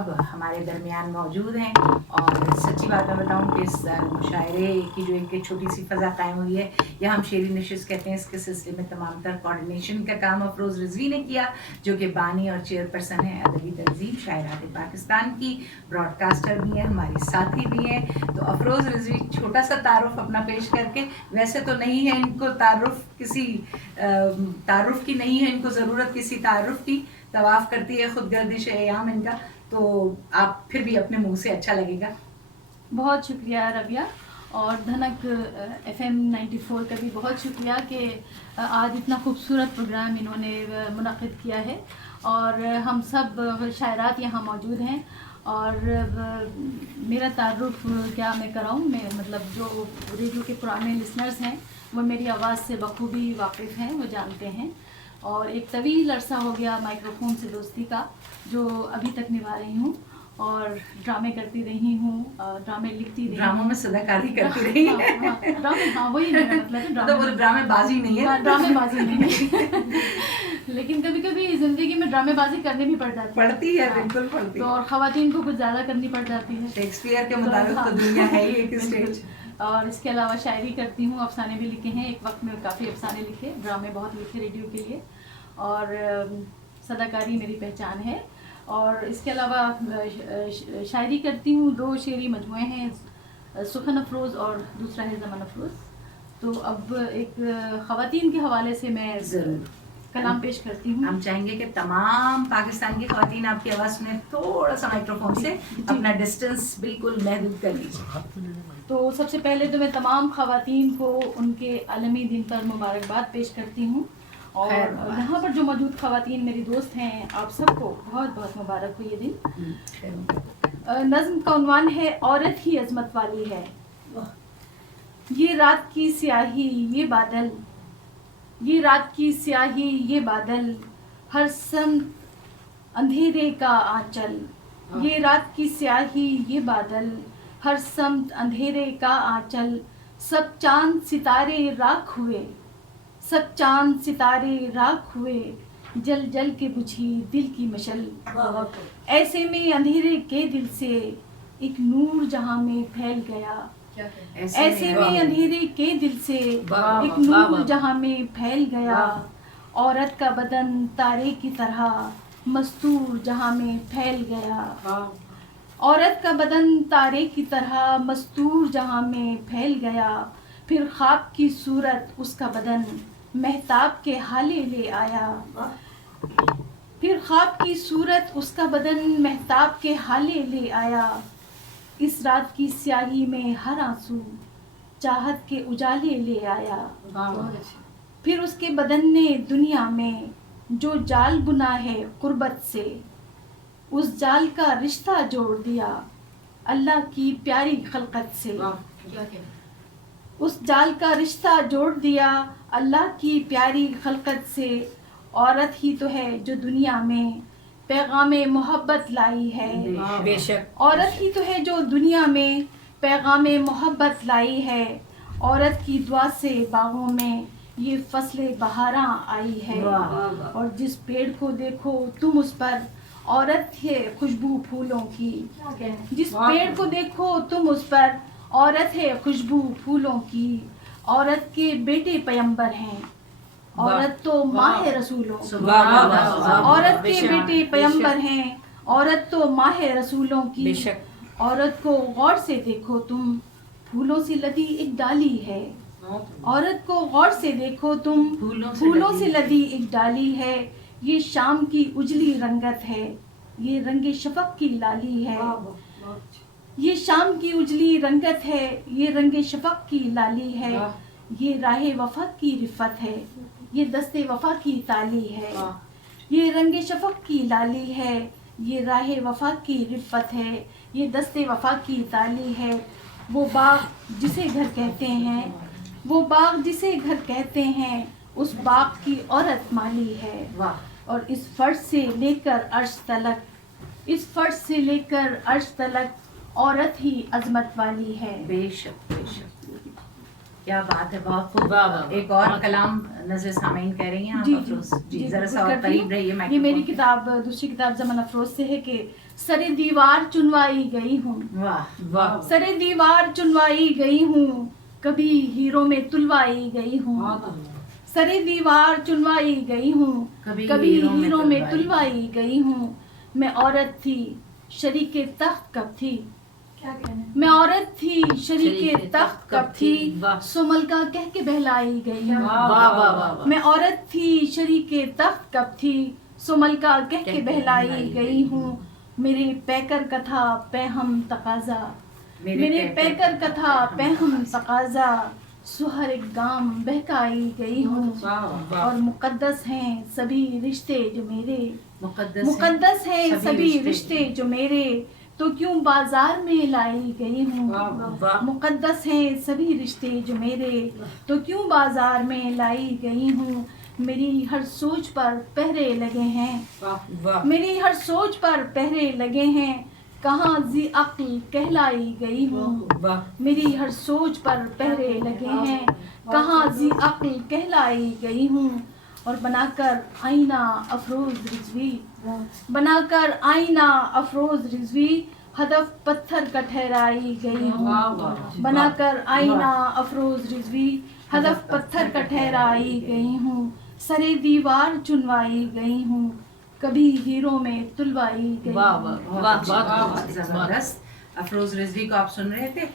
اب ہمارے درمیان موجود ہیں، اور سچی بات میں بتاؤں کہ اس مشاعرے کی جو ایک چھوٹی سی فضا قائم ہوئی ہے، یا ہم شعری نشست کہتے ہیں، اس کے سلسلے میں تمام تر کوآرڈینیشن کا کام افروز رضوی نے کیا، جو کہ بانی اور چیئر پرسن ہیں ادبی تنظیم شاعرات پاکستان کی، براڈ کاسٹر بھی ہیں، ہماری ساتھی بھی ہیں. تو افروز رضوی چھوٹا سا تعارف اپنا پیش کر کے، ویسے تو نہیں ہے ان کو تعارف کی نہیں ہے ان کو ضرورت کسی تعارف کی، طواف کرتی ہے خود گردش ایام ان کا، تو آپ پھر بھی اپنے منہ سے اچھا لگے گا. بہت شکریہ ربیہ، اور دھنک FM 94 کا بھی بہت شکریہ کہ آج اتنا خوبصورت پروگرام انہوں نے منعقد کیا ہے، اور ہم سب شاعرات یہاں موجود ہیں. اور میرا تعارف کیا میں کراؤں، میں مطلب جو ریڈیو کے پرانے لسنرز ہیں وہ میری آواز سے بخوبی واقف ہیں، وہ جانتے ہیں. اور ایک طویل عرصہ ہو گیا مائکروفون سے دوستی کا، جو ابھی تک نبھا رہی ہوں، اور ڈرامے کرتی رہی ہوں، ڈرامے لکھتی رہی ہوں. ڈراموں میں صداکاری کرتی رہی ہے. ڈرامے، ہاں وہی میرا مطلب ہے، ڈرامے بازی نہیں ہے. ڈرامے بازی نہیں ہے. لیکن کبھی کبھی زندگی میں ڈرامے بازی کرنی بھی پڑتی ہے، بالکل پڑتی ہے. تو اور خواتین کو کچھ زیادہ کرنی پڑ جاتی ہے. شیکسپیئر کے مطابق تو دنیا ہے ہی ایک اسٹیج. اور اس کے علاوہ شاعری کرتی ہوں، افسانے بھی لکھے ہیں، ایک وقت میں کافی افسانے لکھے، ڈرامے بہت لکھے ریڈیو کے لیے، اور صداکاری میری پہچان ہے. اور اس کے علاوہ شاعری کرتی ہوں، 2 شعری مجموعے ہیں، سخن افروز اور دوسرا ہے زمن افروز. تو اب ایک خواتین کے حوالے سے میں ضرور کلام پیش کرتی ہوں. ہم چاہیں گے کہ تمام پاکستان کی خواتین آپ کی آواز سنیں، تھوڑا سا مائکروفون سے اپنا ڈسٹینس بالکل محدود کر لیجیے. تو سب سے پہلے تو میں تمام خواتین کو ان کے عالمی دن پر مبارکباد پیش کرتی ہوں، اور یہاں پر جو موجود خواتین میری دوست ہیں، آپ سب کو بہت بہت مبارک ہو یہ دن. نظم کا عنوان ہے عورت ہی عظمت والی ہے. یہ رات کی سیاہی یہ بادل، یہ رات کی سیاہی یہ بادل، ہر سمت اندھیرے کا آنچل. یہ رات کی سیاہی یہ بادل، ہر سمت اندھیرے کا آنچل. سب چاند ستارے راکھ ہوئے، سب چاند ستارے راکھ ہوئے، جل جل کے بجھی دل کی مشل. ایسے میں اندھیرے کے دل سے ایک نور جہاں میں پھیل گیا. ایسے میں اندھیرے کے دل سے ایک نور جہاں میں پھیل گیا. عورت کا بدن تارے کی طرح مستور جہاں میں پھیل گیا. عورت کا بدن تارے کی طرح مستور جہاں میں پھیل گیا. پھر خواب کی صورت اس کا بدن مہتاب کے حالے لے آیا. پھر خواب کی صورت اس کا بدن مہتاب کے حالے لے آیا. اس رات کی سیاہی میں ہر آنسو چاہت کے اجالے لے آیا. پھر اس کے بدن نے دنیا میں جو جال بنا ہے قربت سے، اس جال کا رشتہ جوڑ دیا اللہ کی پیاری خلقت سے. اس جال کا رشتہ جوڑ دیا اللہ کی پیاری خلقت سے. عورت ہی تو ہے جو دنیا میں پیغام محبت لائی ہے. بے شک. عورت ہی تو ہے جو دنیا میں پیغام محبت لائی ہے. عورت کی دعا سے باغوں میں یہ فصل بہاراں آئی ہے. اور جس پیڑ کو دیکھو تم اس پر عورت ہے خوشبو پھولوں کی. جس پیڑ کو دیکھو تم اس پر عورت ہے خوشبو پھولوں کی. عورت کے بیٹے پیمبر ہیں، عورت تو ماہ رسولوں کی. عورت کے بیٹے پیمبر ہیں، عورت تو ماہ رسولوں کی. عورت کو غور سے دیکھو تم، پھولوں سے لدی ایک ڈالی ہے. عورت کو غور سے دیکھو تم، پھولوں سے لدی ایک ڈالی ہے. یہ شام کی اجلی رنگت ہے، یہ رنگ شفق کی لالی ہے. یہ شام کی اجلی رنگت ہے، یہ رنگ شفق کی لالی ہے. یہ راہ وفا کی رفت ہے، یہ دست وفا کی تالی ہے. یہ رنگ شفق کی لالی ہے، یہ راہ وفا کی رفت ہے، یہ دست وفا کی تالی ہے. وہ باغ جسے گھر کہتے ہیں، وہ باغ جسے گھر کہتے ہیں، اس باغ کی عورت مالی ہے. اور اس فرش سے لے کر عرش تلک، اس فرش سے لے کر عرش تلک عورت ہی عظمت والی ہے. بے شک بے شک. کیا بات ہے، بہت خوب. ایک اور کلام نظر سامعین کہہ رہی ہیں جی آپ افروز. جی ذرا سا بالکل اور قریب رہیے. یہ میری کتاب، دوسری کتاب زمن افروز سے ہے کہ سر دیوار چنوائی گئی ہوں. واہ سر دیوار چنوائی گئی ہوں، کبھی ہیروں میں تلوائی گئی ہوں. سر دیوار چنوائی گئی ہوں، کبھی ہیروں میں تلوائی گئی ہوں. میں عورت تھی شریک تخت کب تھی، میں عورت تھی شریک تخت کب تھی، سو ملکہ کہہ کے بہلائی گئی ہوں. میں عورت تھی شریک تخت کب تھی، سو ملکہ کہہ کے بہلائی گئی ہوں. میرے پیکر کتھا پہ ہم تقاضا، میرے پیکر کتھا پہ ہم تقاضا، سو ہر ایک گام بہکائی گئی ہوں. اور مقدس ہیں سبھی رشتے جو میرے، مقدس ہیں سبھی رشتے جو میرے، تو کیوں بازار میں لائی گئی ہوں. مقدس ہیں سبھی رشتے جو میرے، تو کیوں بازار میں لائی گئی ہوں. میری ہر سوچ پر پہرے لگے ہیں، میری ہر سوچ پر پہرے لگے ہیں، کہاں ذی عقل کہلائی گئی ہوں. میری ہر سوچ پر پہرے لگے ہیں، کہاں ذی عقل کہلائی گئی ہوں. اور بنا کر آئینہ افروز رضوی، بنا کر آئینہ افروز رضوی، ہدف پتھر کا ٹھہرائی گئی ہوں. بنا کر آئینہ افروز رضوی، ہدف پتھر کا ٹھہرائی گئی ہوں. سرے دیوار چنوائی گئی ہوں، کبھی ہیروں میں تلوائی گئی ہوں. بہت زبردست. افروز رضوی کو آپ سن رہے تھے.